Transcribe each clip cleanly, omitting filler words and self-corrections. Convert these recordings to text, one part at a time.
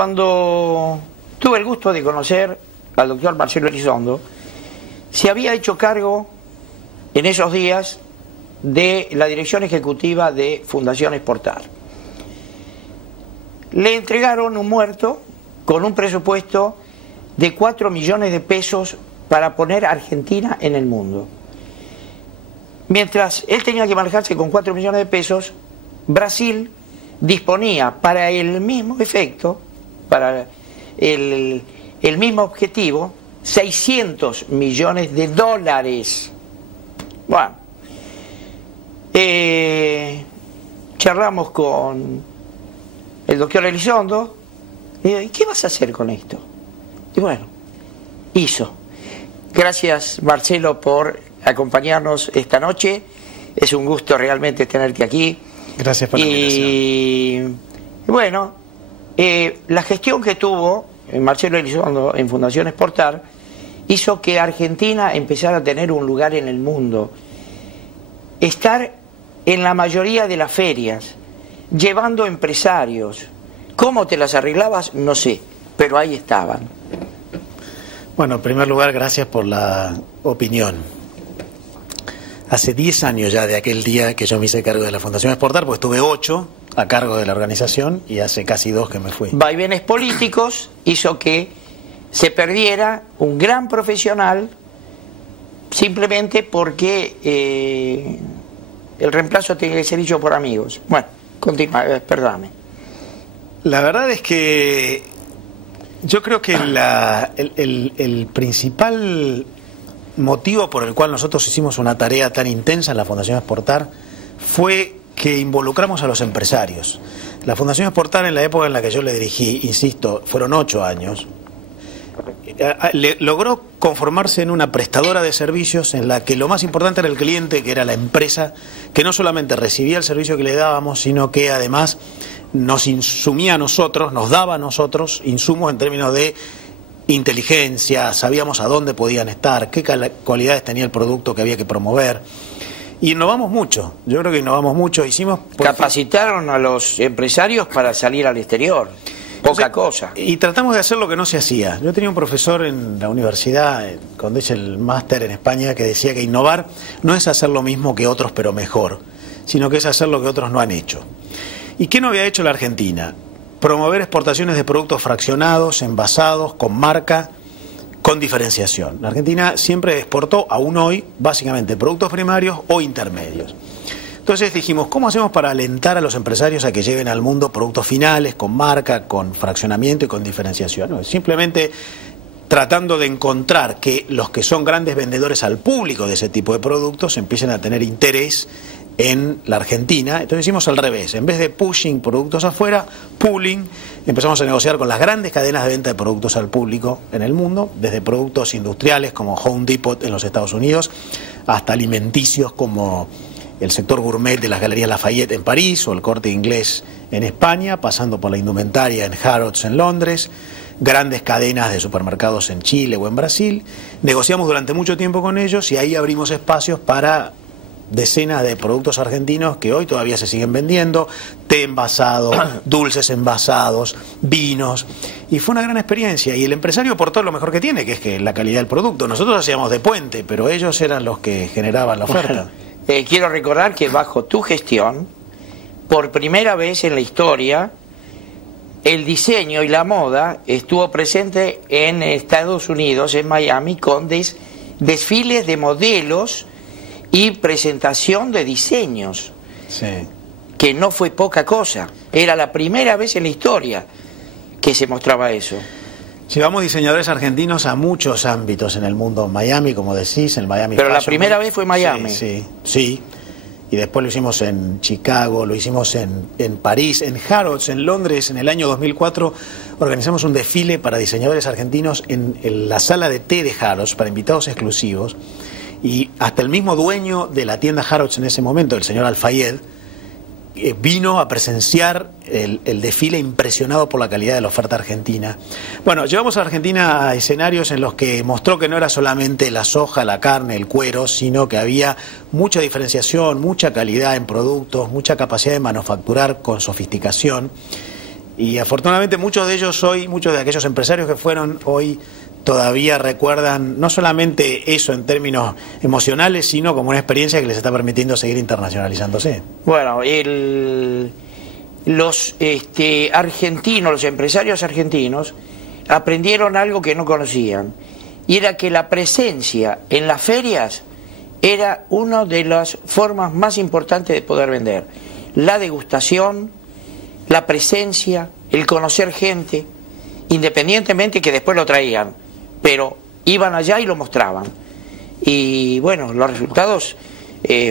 Cuando tuve el gusto de conocer al doctor Marcelo Elizondo, se había hecho cargo en esos días de la dirección ejecutiva de Fundación Exportar. Le entregaron un muerto con un presupuesto de 4 millones de pesos para poner a Argentina en el mundo. Mientras él tenía que manejarse con 4 millones de pesos, Brasil disponía para el mismo efecto, para el mismo objetivo, 600 millones de dólares. Bueno, charlamos con el doctor Elizondo y digo, ¿y qué vas a hacer con esto? Y bueno, hizo. Gracias, Marcelo, por acompañarnos esta noche. Es un gusto realmente tenerte aquí. Gracias por la invitación. Y bueno, la gestión que tuvo Marcelo Elizondo en Fundación Exportar hizo que Argentina empezara a tener un lugar en el mundo, estar en la mayoría de las ferias, llevando empresarios. ¿Cómo te las arreglabas? No sé, pero ahí estaban. Bueno, en primer lugar, gracias por la opinión. Hace 10 años ya de aquel día que yo me hice cargo de la Fundación Exportar, pues tuve 8 a cargo de la organización y hace casi 2 que me fui. Vaivenes políticos hizo que se perdiera un gran profesional simplemente porque el reemplazo tiene que ser hecho por amigos. Bueno, continúa, perdóname. La verdad es que yo creo que el principal motivo por el cual nosotros hicimos una tarea tan intensa en la Fundación Exportar fue que involucramos a los empresarios. La Fundación Exportar, en la época en la que yo le dirigí, insisto, fueron 8 años, logró conformarse en una prestadora de servicios en la que lo más importante era el cliente, que era la empresa, que no solamente recibía el servicio que le dábamos, sino que además nos insumía a nosotros, nos daba a nosotros insumos en términos de inteligencia, sabíamos a dónde podían estar, qué cualidades tenía el producto que había que promover. Y innovamos mucho, yo creo que innovamos mucho. Capacitaron a los empresarios para salir al exterior, poca cosa. Y tratamos de hacer lo que no se hacía. Yo tenía un profesor en la universidad, cuando hice el máster en España, que decía que innovar no es hacer lo mismo que otros pero mejor, sino que es hacer lo que otros no han hecho. ¿Y qué no había hecho la Argentina? Promover exportaciones de productos fraccionados, envasados, con marca, con diferenciación. La Argentina siempre exportó, aún hoy, básicamente productos primarios o intermedios. Entonces dijimos, ¿cómo hacemos para alentar a los empresarios a que lleven al mundo productos finales, con marca, con fraccionamiento y con diferenciación? No, simplemente tratando de encontrar que los que son grandes vendedores al público de ese tipo de productos empiecen a tener interés en la Argentina. Entonces hicimos al revés, en vez de pushing productos afuera, pooling, empezamos a negociar con las grandes cadenas de venta de productos al público en el mundo, desde productos industriales como Home Depot en los Estados Unidos, hasta alimenticios como el sector gourmet de las Galerías Lafayette en París o el Corte Inglés en España, pasando por la indumentaria en Harrods en Londres, grandes cadenas de supermercados en Chile o en Brasil. Negociamos durante mucho tiempo con ellos y ahí abrimos espacios para decenas de productos argentinos que hoy todavía se siguen vendiendo, té envasado, dulces envasados, vinos, y fue una gran experiencia. Y el empresario aportó lo mejor que tiene, que es que la calidad del producto. Nosotros hacíamos de puente, pero ellos eran los que generaban la oferta. Quiero recordar que bajo tu gestión, por primera vez en la historia, el diseño y la moda estuvo presente en Estados Unidos, en Miami, con desfiles de modelos y presentación de diseños, sí, que no fue poca cosa. Era la primera vez en la historia que se mostraba eso. Llevamos diseñadores argentinos a muchos ámbitos en el mundo. Miami, como decís, en Miami. Pero la primera vez fue Miami. Sí. Y después lo hicimos en Chicago, lo hicimos en París, en Harrods, en Londres. En el año 2004 organizamos un desfile para diseñadores argentinos en la sala de té de Harrods, para invitados exclusivos. Y hasta el mismo dueño de la tienda Harrods en ese momento, el señor Al-Fayed, vino a presenciar el desfile, impresionado por la calidad de la oferta argentina. Bueno, llevamos a Argentina a escenarios en los que mostró que no era solamente la soja, la carne, el cuero, sino que había mucha diferenciación, mucha calidad en productos, mucha capacidad de manufacturar con sofisticación. Y afortunadamente muchos de aquellos empresarios que fueron hoy todavía recuerdan no solamente eso en términos emocionales, sino como una experiencia que les está permitiendo seguir internacionalizándose. Bueno, los argentinos, los empresarios argentinos, aprendieron algo que no conocían, y era que la presencia en las ferias era una de las formas más importantes de poder vender. La degustación, la presencia, el conocer gente, independientemente que después lo traían, pero iban allá y lo mostraban. Y bueno, los resultados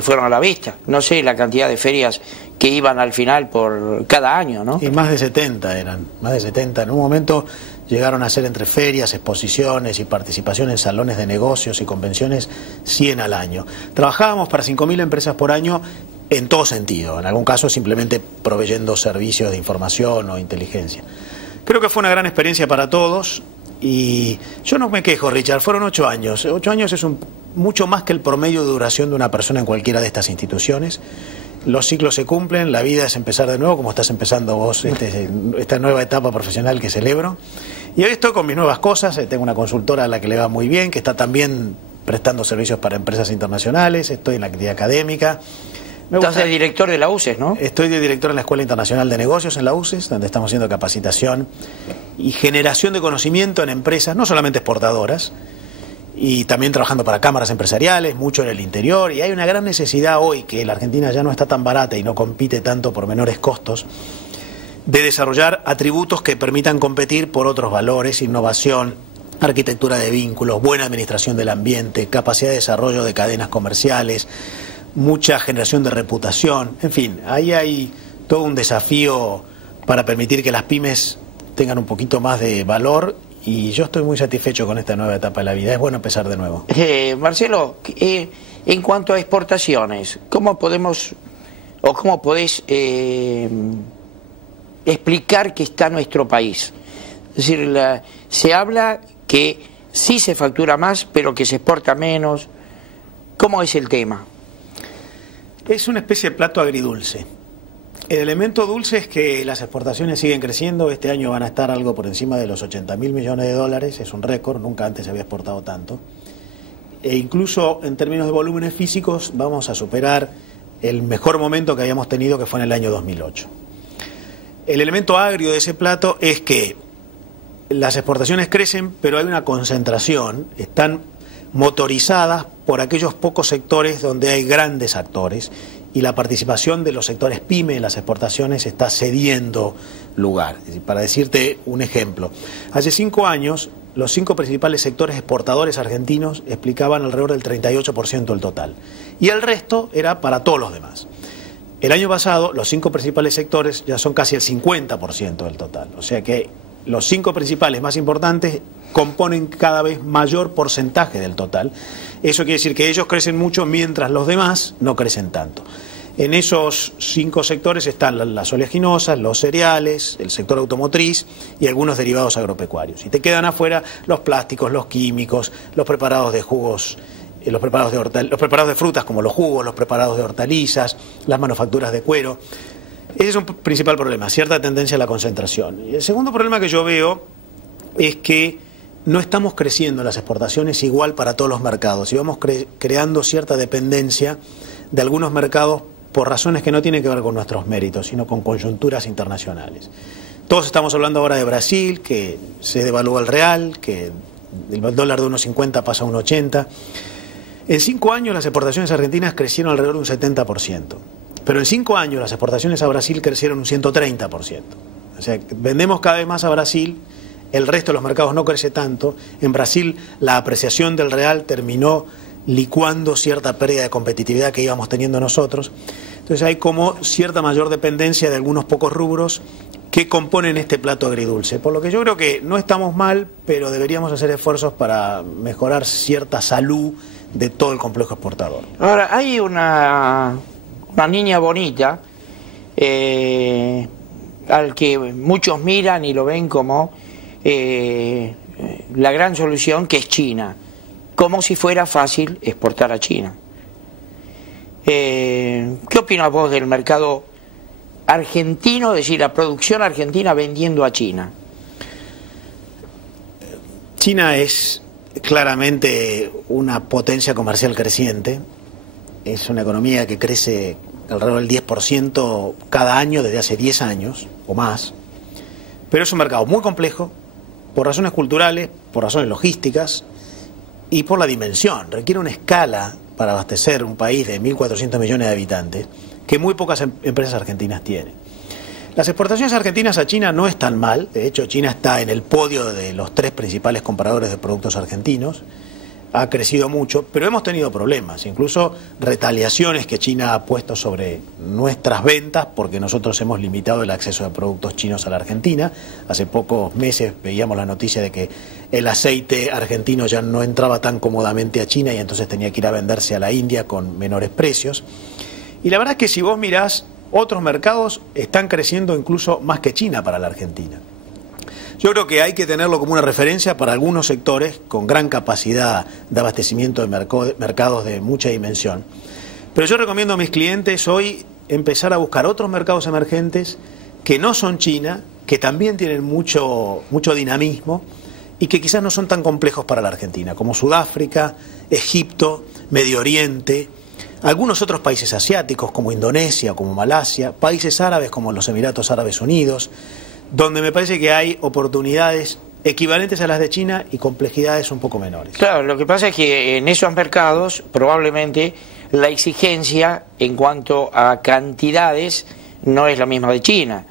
fueron a la vista. No sé la cantidad de ferias que iban al final por cada año, ¿no? Y más de 70 eran, más de 70. En un momento llegaron a ser, entre ferias, exposiciones y participación en salones de negocios y convenciones, 100 al año. Trabajábamos para 5.000 empresas por año en todo sentido, en algún caso simplemente proveyendo servicios de información o inteligencia. Creo que fue una gran experiencia para todos y yo no me quejo, Richard, fueron 8 años. 8 años es mucho más que el promedio de duración de una persona en cualquiera de estas instituciones. Los ciclos se cumplen, la vida es empezar de nuevo, como estás empezando vos esta nueva etapa profesional que celebro. Y hoy estoy con mis nuevas cosas, tengo una consultora a la que le va muy bien, que está también prestando servicios para empresas internacionales, estoy en la actividad académica. Estás de director de la UCES, ¿no? Estoy de director en la Escuela Internacional de Negocios en la UCES, donde estamos haciendo capacitación y generación de conocimiento en empresas, no solamente exportadoras, y también trabajando para cámaras empresariales, mucho en el interior, y hay una gran necesidad hoy, que la Argentina ya no está tan barata y no compite tanto por menores costos, de desarrollar atributos que permitan competir por otros valores, innovación, arquitectura de vínculos, buena administración del ambiente, capacidad de desarrollo de cadenas comerciales, mucha generación de reputación, en fin, ahí hay todo un desafío para permitir que las pymes tengan un poquito más de valor, y yo estoy muy satisfecho con esta nueva etapa de la vida. Es bueno empezar de nuevo. Marcelo, en cuanto a exportaciones, ¿cómo podemos o cómo podés explicar que está nuestro país? Es decir, se habla que sí se factura más, pero que se exporta menos. ¿Cómo es el tema? Es una especie de plato agridulce. El elemento dulce es que las exportaciones siguen creciendo. Este año van a estar algo por encima de los 80.000 millones de dólares. Es un récord, nunca antes se había exportado tanto. E incluso en términos de volúmenes físicos vamos a superar el mejor momento que habíamos tenido, que fue en el año 2008. El elemento agrio de ese plato es que las exportaciones crecen, pero hay una concentración, están motorizadas por aquellos pocos sectores donde hay grandes actores, y la participación de los sectores PYME en las exportaciones está cediendo lugar. Es decir, para decirte un ejemplo, hace 5 años los 5 principales sectores exportadores argentinos explicaban alrededor del 38% del total, y el resto era para todos los demás. El año pasado los 5 principales sectores ya son casi el 50% del total, o sea que los 5 principales más importantes componen cada vez mayor porcentaje del total. Eso quiere decir que ellos crecen mucho mientras los demás no crecen tanto. En esos 5 sectores están las oleaginosas, los cereales, el sector automotriz y algunos derivados agropecuarios. Y te quedan afuera los plásticos, los químicos, los preparados de jugos, los preparados de frutas como los jugos, los preparados de hortalizas, las manufacturas de cuero. Ese es un principal problema, cierta tendencia a la concentración. Y el segundo problema que yo veo es que no estamos creciendo las exportaciones igual para todos los mercados, y vamos creando cierta dependencia de algunos mercados por razones que no tienen que ver con nuestros méritos, sino con coyunturas internacionales. Todos estamos hablando ahora de Brasil, que se devalúa el real, que el dólar de 1,50 pasa a 1,80. En 5 años las exportaciones argentinas crecieron alrededor de un 70%. Pero en 5 años las exportaciones a Brasil crecieron un 130%. O sea, vendemos cada vez más a Brasil, el resto de los mercados no crece tanto. En Brasil la apreciación del real terminó licuando cierta pérdida de competitividad que íbamos teniendo nosotros. Entonces hay como cierta mayor dependencia de algunos pocos rubros que componen este plato agridulce. Por lo que yo creo que no estamos mal, pero deberíamos hacer esfuerzos para mejorar cierta salud de todo el complejo exportador. Ahora, hay una niña bonita al que muchos miran y lo ven como la gran solución, que es China, como si fuera fácil exportar a China. ¿Qué opinas vos del mercado argentino, es decir, la producción argentina vendiendo a China? China es claramente una potencia comercial creciente, es una economía que crece alrededor del 10% cada año desde hace 10 años o más, pero es un mercado muy complejo por razones culturales, por razones logísticas y por la dimensión. Requiere una escala para abastecer un país de 1.400 millones de habitantes que muy pocas empresas argentinas tienen. Las exportaciones argentinas a China no están mal, de hecho China está en el podio de los 3 principales compradores de productos argentinos, ha crecido mucho, pero hemos tenido problemas, incluso retaliaciones que China ha puesto sobre nuestras ventas porque nosotros hemos limitado el acceso de productos chinos a la Argentina. Hace pocos meses veíamos la noticia de que el aceite argentino ya no entraba tan cómodamente a China y entonces tenía que ir a venderse a la India con menores precios. Y la verdad es que si vos mirás, otros mercados están creciendo incluso más que China para la Argentina. Yo creo que hay que tenerlo como una referencia para algunos sectores con gran capacidad de abastecimiento de mercados de mucha dimensión. Pero yo recomiendo a mis clientes hoy empezar a buscar otros mercados emergentes que no son China, que también tienen mucho dinamismo y que quizás no son tan complejos para la Argentina, como Sudáfrica, Egipto, Medio Oriente, algunos otros países asiáticos como Indonesia, como Malasia, países árabes como los Emiratos Árabes Unidos, donde me parece que hay oportunidades equivalentes a las de China y complejidades un poco menores. Claro, lo que pasa es que en esos mercados probablemente la exigencia en cuanto a cantidades no es la misma de China.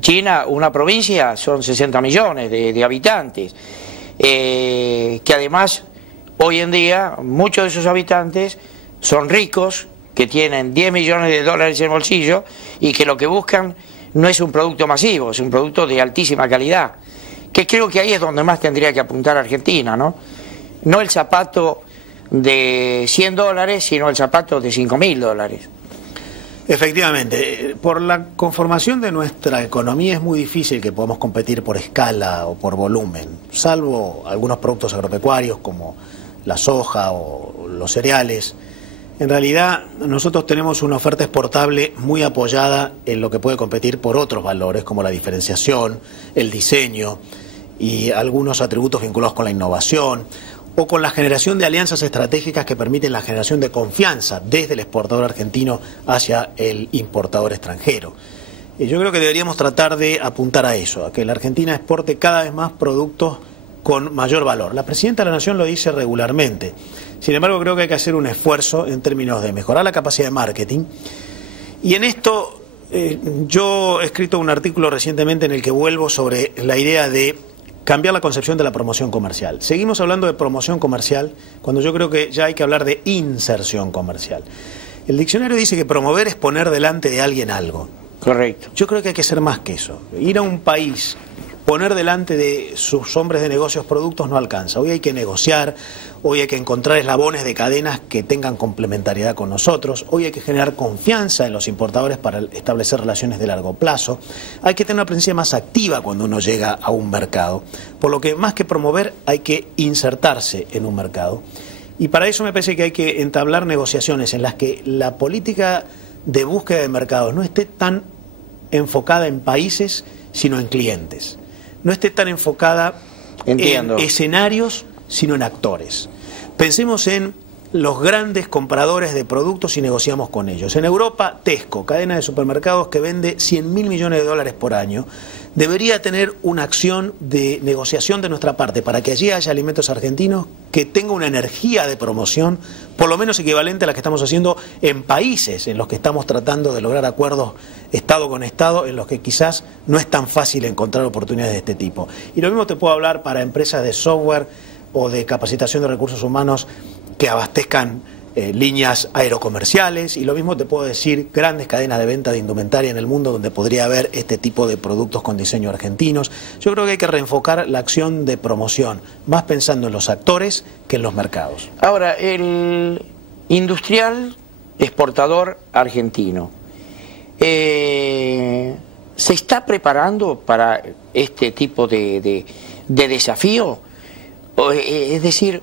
China, una provincia, son 60 millones de habitantes, que además hoy en día muchos de esos habitantes son ricos, que tienen 10 millones de dólares en el bolsillo y que lo que buscan no es un producto masivo, es un producto de altísima calidad, que creo que ahí es donde más tendría que apuntar Argentina, ¿no? No el zapato de 100 dólares, sino el zapato de 5.000 dólares. Efectivamente, por la conformación de nuestra economía es muy difícil que podamos competir por escala o por volumen, salvo algunos productos agropecuarios como la soja o los cereales. En realidad nosotros tenemos una oferta exportable muy apoyada en lo que puede competir por otros valores como la diferenciación, el diseño y algunos atributos vinculados con la innovación o con la generación de alianzas estratégicas que permiten la generación de confianza desde el exportador argentino hacia el importador extranjero. Y yo creo que deberíamos tratar de apuntar a eso, a que la Argentina exporte cada vez más productos con mayor valor. La Presidenta de la Nación lo dice regularmente. Sin embargo, creo que hay que hacer un esfuerzo en términos de mejorar la capacidad de marketing. Y en esto, yo he escrito un artículo recientemente en el que vuelvo sobre la idea de cambiar la concepción de la promoción comercial. Seguimos hablando de promoción comercial cuando yo creo que ya hay que hablar de inserción comercial. El diccionario dice que promover es poner delante de alguien algo. Correcto. Yo creo que hay que ser más que eso. Ir a un país, poner delante de sus hombres de negocios productos no alcanza. Hoy hay que negociar, hoy hay que encontrar eslabones de cadenas que tengan complementariedad con nosotros, hoy hay que generar confianza en los importadores para establecer relaciones de largo plazo, hay que tener una presencia más activa cuando uno llega a un mercado, por lo que más que promover hay que insertarse en un mercado. Y para eso me parece que hay que entablar negociaciones en las que la política de búsqueda de mercados no esté tan enfocada en países, sino en clientes. No esté tan enfocada en escenarios, sino en actores. Pensemos en los grandes compradores de productos y negociamos con ellos. En Europa, Tesco, cadena de supermercados que vende 100.000 millones de dólares por año, debería tener una acción de negociación de nuestra parte para que allí haya alimentos argentinos que tenga una energía de promoción por lo menos equivalente a la que estamos haciendo en países en los que estamos tratando de lograr acuerdos Estado con Estado, en los que quizás no es tan fácil encontrar oportunidades de este tipo. Y lo mismo te puedo hablar para empresas de software o de capacitación de recursos humanos que abastezcan líneas aerocomerciales, y lo mismo te puedo decir grandes cadenas de venta de indumentaria en el mundo donde podría haber este tipo de productos con diseño argentinos. Yo creo que hay que reenfocar la acción de promoción, más pensando en los actores que en los mercados. Ahora, el industrial exportador argentino, ¿se está preparando para este tipo de desafío? Es decir,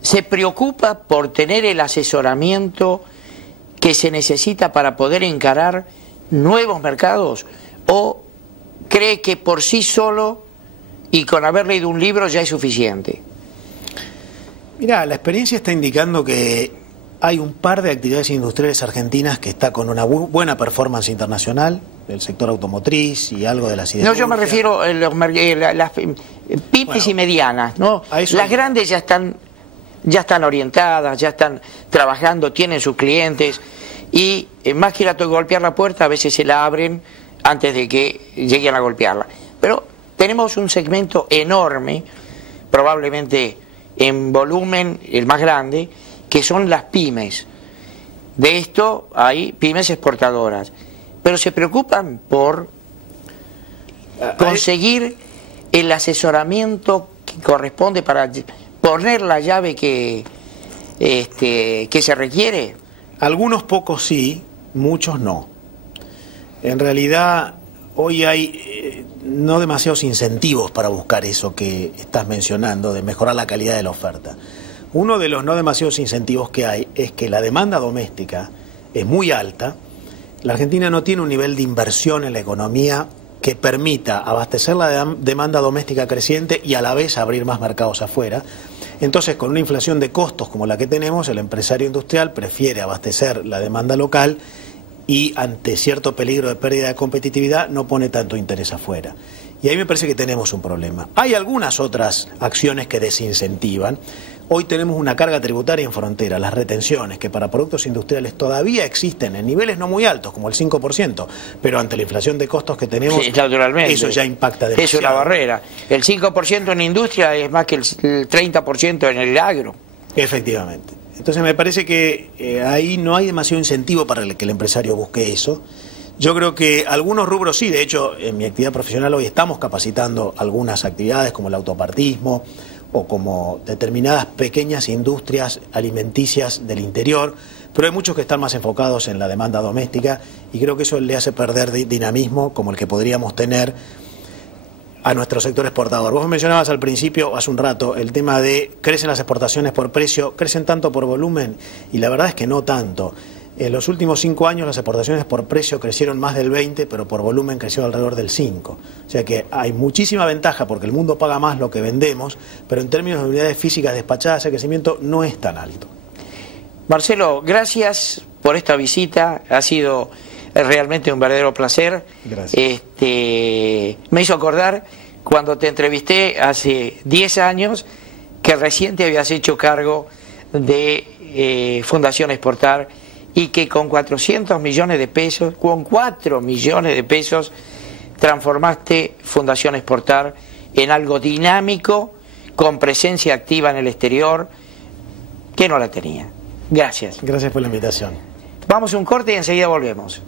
¿se preocupa por tener el asesoramiento que se necesita para poder encarar nuevos mercados o cree que por sí solo y con haber leído un libro ya es suficiente? Mirá, la experiencia está indicando que hay un par de actividades industriales argentinas que está con una buena performance internacional, el sector automotriz y algo de la siderurgia. No, yo me refiero a las pymes y medianas, ¿no? Las grandes ya están orientadas, ya están trabajando, tienen sus clientes y más que ir a golpear la puerta, a veces se la abren antes de que lleguen a golpearla. Pero tenemos un segmento enorme, probablemente en volumen el más grande, que son las pymes. De esto hay pymes exportadoras, pero se preocupan por conseguir el asesoramiento que corresponde para poner la llave que se requiere. Algunos pocos sí, muchos no. En realidad hoy hay no demasiados incentivos para buscar eso que estás mencionando, de mejorar la calidad de la oferta. Uno de los no demasiados incentivos que hay es que la demanda doméstica es muy alta. La Argentina no tiene un nivel de inversión en la economía que permita abastecer la demanda doméstica creciente y a la vez abrir más mercados afuera. Entonces, con una inflación de costos como la que tenemos, el empresario industrial prefiere abastecer la demanda local y ante cierto peligro de pérdida de competitividad no pone tanto interés afuera. Y ahí me parece que tenemos un problema. Hay algunas otras acciones que desincentivan. Hoy tenemos una carga tributaria en frontera, las retenciones, que para productos industriales todavía existen en niveles no muy altos, como el 5%, pero ante la inflación de costos que tenemos, sí, eso ya impacta demasiado. Es una barrera. El 5% en industria es más que el 30% en el agro. Efectivamente. Entonces me parece que ahí no hay demasiado incentivo para que el empresario busque eso. Yo creo que algunos rubros sí, de hecho en mi actividad profesional hoy estamos capacitando algunas actividades como el autopartismo o como determinadas pequeñas industrias alimenticias del interior, pero hay muchos que están más enfocados en la demanda doméstica y creo que eso le hace perder dinamismo como el que podríamos tener a nuestro sector exportador. Vos mencionabas al principio, hace un rato, el tema de crecen las exportaciones por precio, crecen tanto por volumen y la verdad es que no tanto. En los últimos 5 años las exportaciones por precio crecieron más del 20%, pero por volumen creció alrededor del 5%. O sea que hay muchísima ventaja porque el mundo paga más lo que vendemos, pero en términos de unidades físicas despachadas el crecimiento no es tan alto. Marcelo, gracias por esta visita, ha sido realmente un verdadero placer. Gracias. Me hizo acordar cuando te entrevisté hace 10 años que recién te habías hecho cargo de Fundación Exportar y que con 400 millones de pesos, con 4 millones de pesos, transformaste Fundación Exportar en algo dinámico, con presencia activa en el exterior, que no la tenía. Gracias. Gracias por la invitación. Vamos a un corte y enseguida volvemos.